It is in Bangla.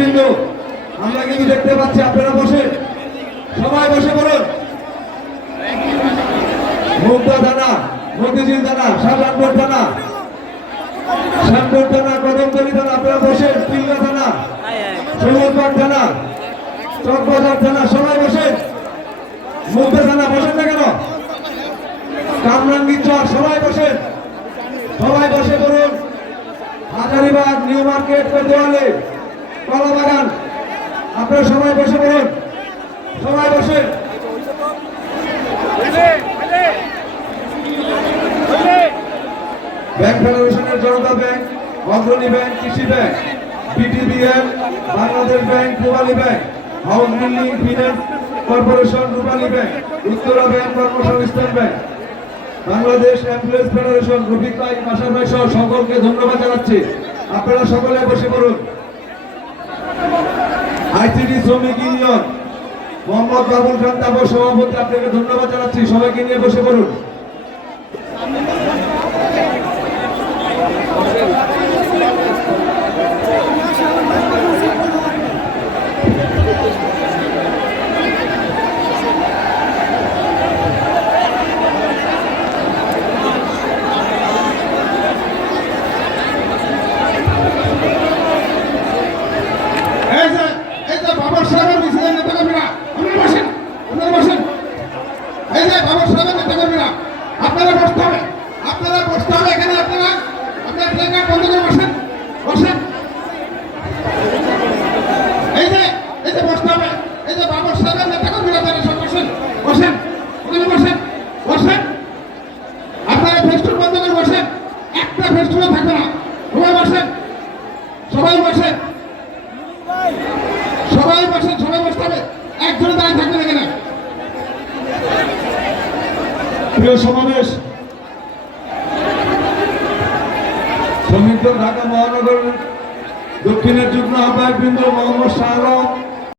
নেতৃবৃন্দ আমরা কিন্তু দেখতে পাচ্ছি আপনারা বসে। সবাই বসে বলুন মুগদা থানা, মতিঝিল থানা শাহজাহানপুর থানা শ্যামপুর থানা, কদমতলী থানা, আপনারা বসেন পিল্লা থানা সবুজবাগ থানা, চকবাজার থানা, সবাই বসেন মুগদা থানা, বসেন না কেন? কামরাঙ্গি চর, সবাই বসেন সবাই বসে বলুন হাজারিবাগ, নিউ মার্কেট, কোতোয়ালি। কলা বাগান। আপনারা সবাই বসে বলুন সবাই বসেন ব্যাংক ফেডারেশনের Janata Bank, Agrani Bank, Krishi Bank BTBL Bangladesh Bank Pubali Bank, House Building, Finance Corporation, Rupali Bank, Uttara Bank, Karmasangsthan Bank, Bangladesh ambulance federation, Rafiq ভাই মাসার ভাই সহ সকলকে ধন্যবাদ জানাচ্ছি। আপনারা সকলে বসে পড়ুন। আইসিডি শ্রমিক ইউনিয়ন মোহাম্মদ বাবুল খান সভাপতি আপনাকে ধন্যবাদ জানাচ্ছি। সবাইকে নিয়ে বসে পড়ুন এই যে এই যে বাবার সাহেবের মিছিলের নেতা কর্মীরা আপনারা বসেন আপনারা এই যে বাবার সাহেবের নেতা কর্মীরা, আপনারা বসতে হবে, আপনারা এখানে, আপনারা আপনারা প্লেকার্ড বন্ধ করে বসেন বসেন। এই যে, এই এই যে বাবার সাহেবের নেতা কর্মীরা তারা সব বসেন বসেন ওখানে বসেন বসেন। আপনারা ফেস্টুন বন্ধ করে একটা ফেস্টুনও থাকবে না সবাই বসেন সবাই বসেন সবাই বসতে হবে একজনে দাঁড়িয়ে থাকবে না কেন প্রিয় সমাবেশ। সংযুক্ত ঢাকা মহানগর দক্ষিণের যুগ্ম আহ্বায়ক বৃন্দ মোহাম্মদ শাহ আলম